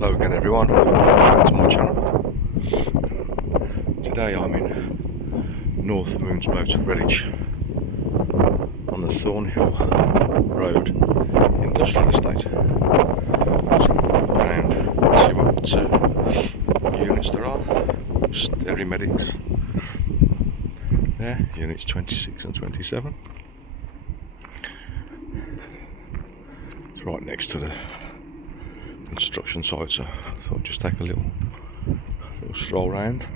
Hello again everyone, welcome back to my channel. Today I'm in North Moons Moat, Redditch, on the Thornhill Road Industrial Estate. So around and see what units there are. Stereo medics there, units 26 and 27. It's right next to the construction site, so I thought I'd just take a little stroll round.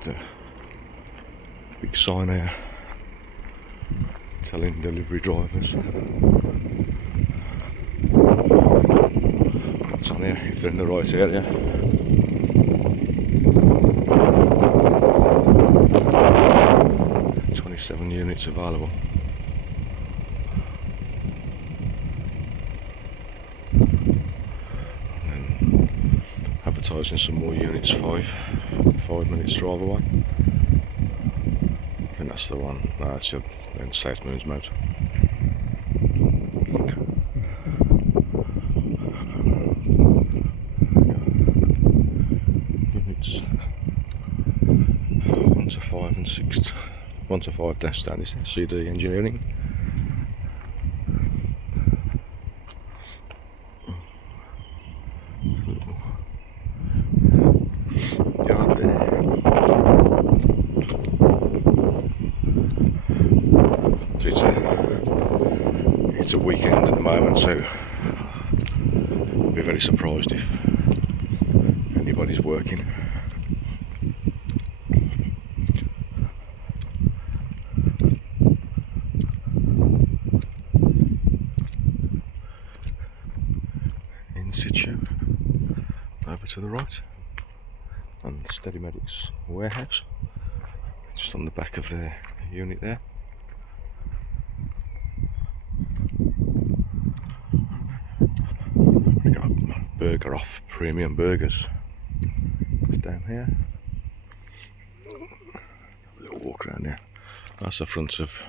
The big sign here telling delivery drivers what's on here, if they're in the right area. "27 units available." Advertising some more units, 5 minutes drive away. I think that's the one. No, it's in South Moons Moat. Units 1 to 5 and 6. 1 to 5 dash down this CD engineering. Yard there. So it's a weekend at the moment, so I'll be very surprised if anybody's working. In situ over to the right, and Steady Medics warehouse just on the back of their unit there. We got Burger Off premium burgers. It's down here. Have a little walk around here. That's the front of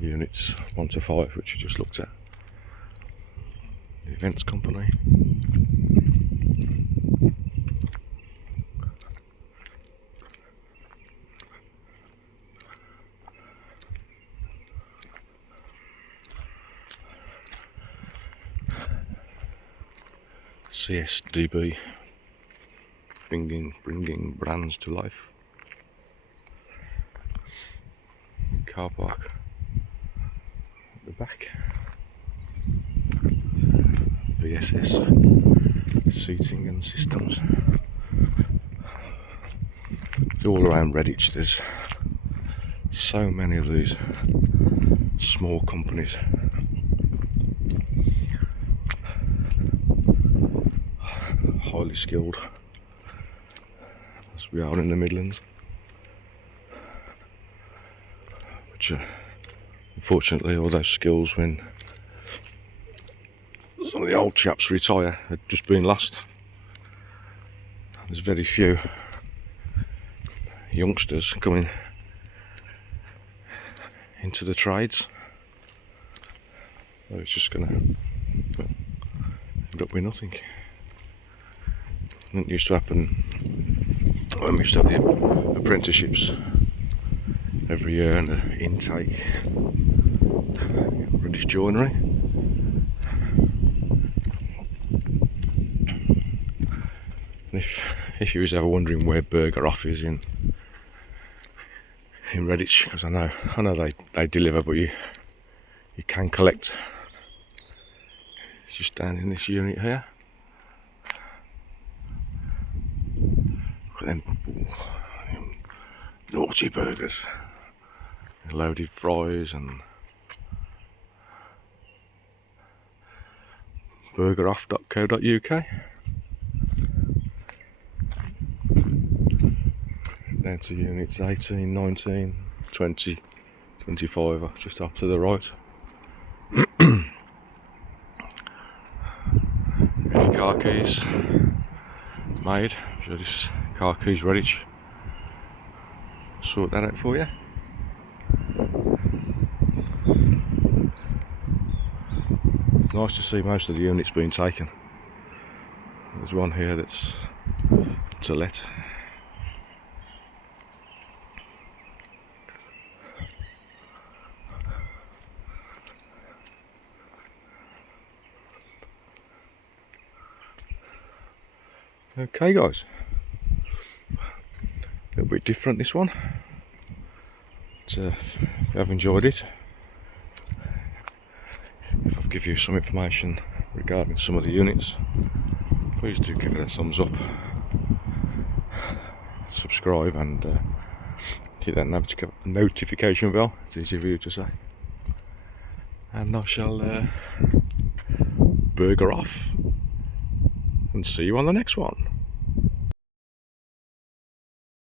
units 1 to 5, which you just looked at. The events company. CSDB, bringing brands to life. Car park at the back. VSS seating and systems. It's all around Redditch. There's so many of these small companies. Highly skilled, as we are in the Midlands, which unfortunately all those skills, when some of the old chaps retire, had just been lost. There's very few youngsters coming into the trades, so it's just going to end up with nothing. It used to happen when we used to have the apprenticeships every year, and the intake, British joinery. And if you was ever wondering where Burger Off is in Redditch, because I know they deliver, but you can collect. It's just down in this unit here. Them naughty burgers, loaded fries, and burgeroff.co.uk. Down to units 18, 19, 20, 25, just off to the right. Any car keys made? So this is car keys Redditch. Sort that out for you. nice to see most of the units being taken. There's one here that's to let. Okay guys, a little bit different this one, but if you have enjoyed it, if I've given you some information regarding some of the units, please do give it a thumbs up, subscribe and hit that notification bell, it's easy for you to say, and I shall burger off and see you on the next one.